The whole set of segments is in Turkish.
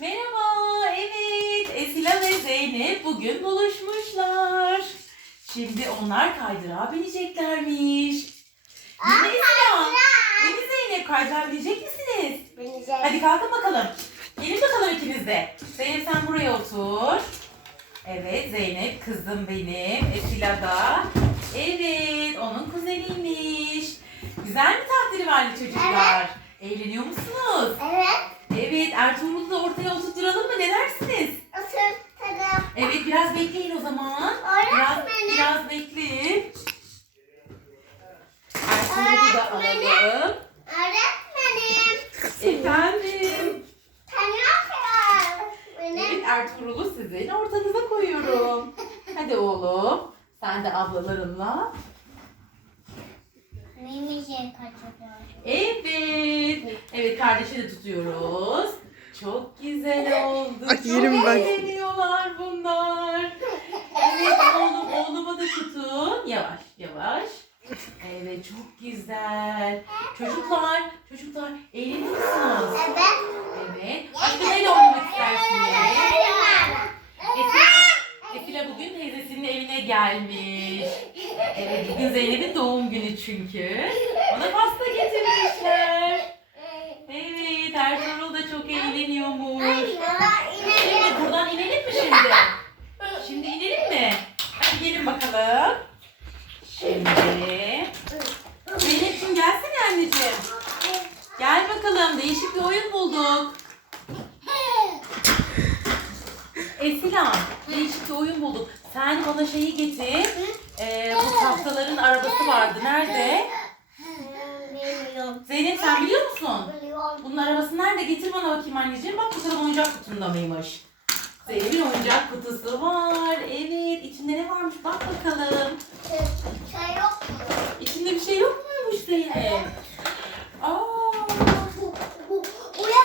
Merhaba, evet. Esila ve Zeynep bugün buluşmuşlar. Şimdi onlar kaydırağa bineceklermiş. Mi Esila? Mi Zeynep? Kaydırağa binecek misiniz? Hadi kalkın bakalım. Gelin bakalım ikiniz de. Zeynep sen buraya otur. Evet Zeynep kızım benim. Esila da. Evet onun kuzeniymiş. Güzel mi tatilivali çocuklar? Eğleniyor musunuz? Evet. Evet Ertuğrul'u da ortaya oturtturalım mı? Ne dersiniz? Otur. Tamam. Evet biraz bekleyin o zaman. Biraz, Öğretmenim. biraz bekleyin. Ertuğrul'u da alalım. Öğretmenim. Efendim. Tanıyor beni. Evet Ertuğrul'u sizin ortanıza koyuyorum. Hadi oğlum. Sen de ablalarınla. Şey kaçırıyor. Evet. Evet kardeşi de tutuyoruz. Çok güzel oldu. Ay, yerim Çok ben. eğleniyorlar bunlar. Evet oğlum oğluma da tutun. Yavaş yavaş. Evet çok güzel. Çocuklar, çocuklar eğleniyor musunuz? Evet. Evet. Başka neyle oynamak istersiniz? Esila, Esila bugün teyzesinin evine gelmiş. Evet bugün Zeynep'in doğum günü çünkü. Ona pasta getirmişler. Evet Ertuğrul da çok eğleniyormuş. Şimdi buradan inelim mi şimdi? Şimdi inelim mi? Hadi gelin bakalım. Şimdi. Zeynep'ciğim gelsene anneciğim. Gel bakalım değişik bir oyun bulduk. Esila değişik bir oyun bulduk. Sen bana şeyi getir. Ee, bu tahtaların arabası vardı. Nerede? Bilmiyorum. Zeynep sen biliyor musun? Biliyorum. Bunun arabası nerede? Getir bana bakayım anneciğim. Bak bu oyuncak kutunda mıymış? Zeynep'in oyuncak kutusu var. Evet. içinde ne varmış? Bak bakalım. Şey yok mu? İçinde bir şey yok muymuş Zeynep? Aa,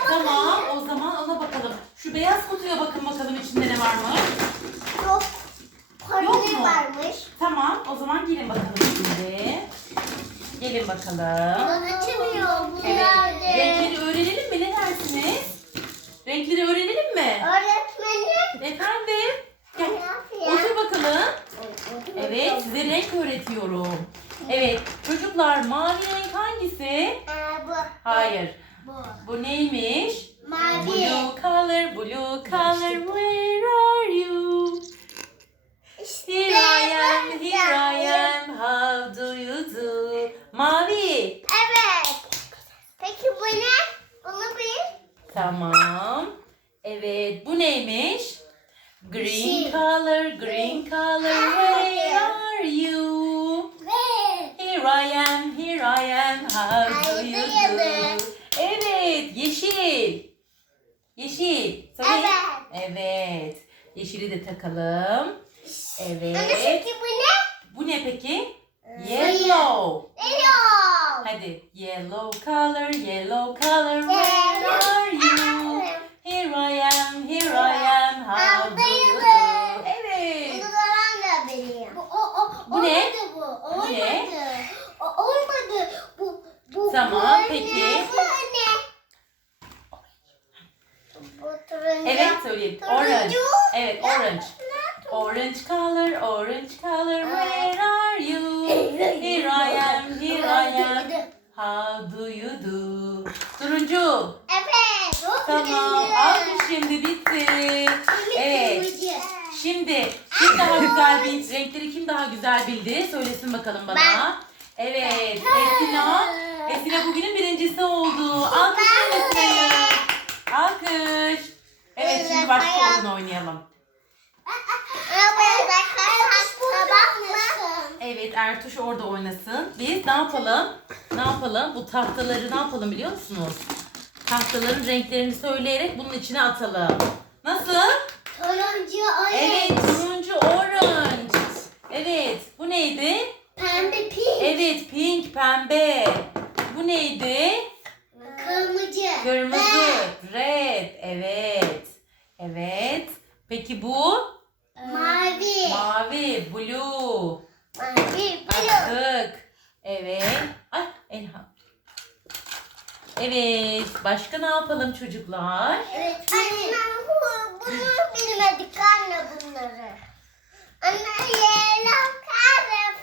tamam. O zaman ona bakalım. Şu beyaz kutuya bakın bakalım içinde ne varmış. Yok. Yok mu? varmış. Tamam. O zaman gelin bakalım şimdi. Gelin bakalım. Ben açamıyor. Bu nerede? Renkleri öğrenelim mi? Ne dersiniz? Renkleri öğrenelim mi? Öğretmenim. Efendim? Gel. Otur bakalım. Evet, size renk öğretiyorum. Evet, çocuklar mavi renk hangisi? Ee, bu. Hayır. Bu. Bu neymiş? Mavi. Blue color, blue color, where are you? Here I am, here I am, how do you do? Mavi. Evet. Peki bu ne? Bunu bil. Tamam. Evet, bu neymiş? Green color, green color, where are you? Here I am, here I am, how do you do? Evet, yeşil. Yeşil. Söyle. Evet. Evet. Yeşili de takalım. Evet. peki bu ne? Bu ne peki? Yellow. Yellow. Hadi. Yellow color, yellow color, where are you? Here I am, here I am, how do you do? Evet. Bunu da ben de biliyorum. Bu, o, o, Bu ne? olmadı Bu, Bu olmadı. ne? O, olmadı. Bu, bu, Tamam, bu peki. Ne? Bu ne? Bu turuncu. Evet söyleyin. Orange. Evet, orange. Orange color, orange color, where are you? Here I am, here I am. How do you do? Turuncu. Evet. Tamam. Alkış şimdi bitti. Evet. Şimdi kim daha güzel bildi? Renkleri kim daha güzel bildi? Söylesin bakalım bana. Evet. Esila. Esila bugünün birincisi oldu. Alkışlayın Esila'yı. Alkış. Evet şimdi başka oyun oynayalım. Arabaya mı? Evet Ertuş orada oynasın. Biz ne yapalım? Ne yapalım? Bu tahtaları ne yapalım biliyor musunuz? Tahtaların renklerini söyleyerek bunun içine atalım. Nasıl? Turuncu Evet orange. turuncu orange. Evet bu neydi? Pembe pink. Evet pink pembe. Bu neydi? Kırmızı. Kırmızı red. Evet. Evet. Peki bu? Başka ne yapalım çocuklar? Evet. Anne bunu bilmedik anne bunları. Anne yellow color.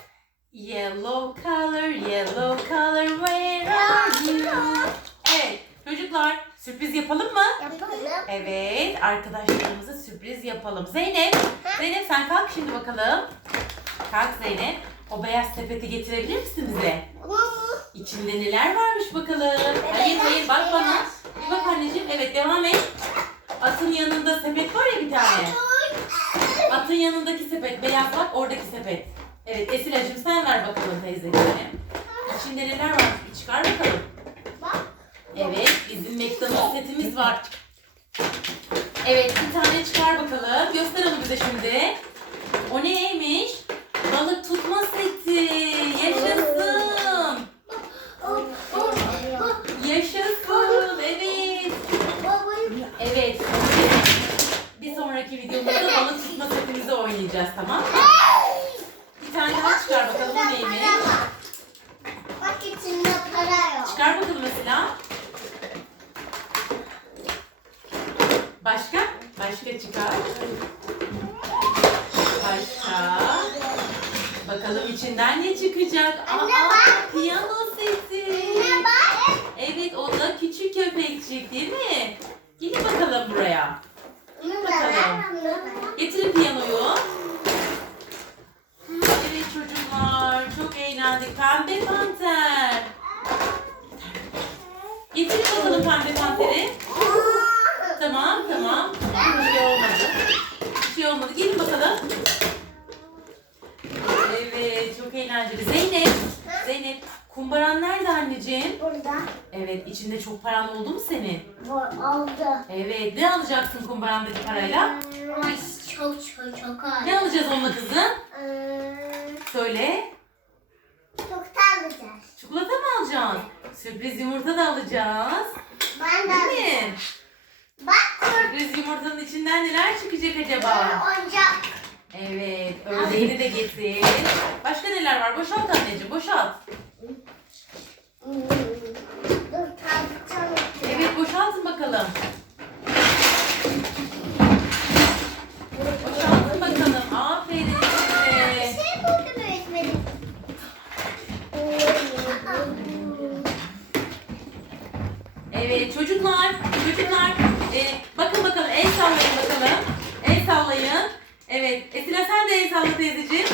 Yellow color, yellow color where are you? Evet çocuklar sürpriz yapalım mı? Yapalım. Evet arkadaşlarımıza sürpriz yapalım. Zeynep, ha? Zeynep sen kalk şimdi bakalım. Kalk Zeynep. O beyaz sepeti getirebilir misin bize? Olur. İçinde neler varmış bakalım. Hayır hayır bak bana. Bir bak anneciğim. Evet devam et. Atın yanında sepet var ya bir tane. Atın yanındaki sepet. Beyaz bak oradaki sepet. Evet Esilacığım sen ver bakalım teyzeciğim. İçinde neler var? Bir çıkar bakalım. Evet bizim McDonald's setimiz var. Evet bir tane çıkar bakalım. Göster onu bize şimdi. O neymiş? Balık tutma seti. Yaşasın. Yaşasın. Evet. Evet. Bir sonraki videomuzda balık tutma setimizi oynayacağız tamam mı? Bir tane daha çıkar bakalım o neymiş? Bak içinde para yok. Çıkar bakalım mesela. Başka? Başka çıkar. Başka. Bakalım içinden ne çıkacak? Anne Aa, bak. piyano sesi. Ne var? Evet o da küçük köpekçik değil mi? Gelin bakalım buraya. Da Bakalım. Getirin piyanoyu. Evet çocuklar çok eğlendik. Pembe panter. Getirin bakalım pembe panteri. Tamam tamam. Bir şey olmadı. Bir şey olmadı. Gelin bakalım. Evet çok eğlenceli. Zeynep. Zeynep kumbaran nerede anneciğim? Burada. Evet içinde çok paran oldu mu senin? Oldu. Evet ne alacaksın kumbarandaki parayla? Ay çok çok çok ağır. Ne alacağız onunla kızım? Ee, Söyle. çok da alacağız. Çikolata mı alacaksın? Sürpriz yumurta da alacağız. Ben de Değil mi? Bak. Sürpriz yumurtanın içinden neler çıkacak acaba? Oyuncak. Evet, ördeğini de getir. Başka neler var? Boşalt anneciğim, boşalt. Evet, boşaltın bakalım. Boşaltın bakalım. Aferin. Evet, çocuklar, çocuklar. e, bakın bakalım, el sallayın bakalım. El sallayın. Evet, Esila sen de el salla teyzeciğim.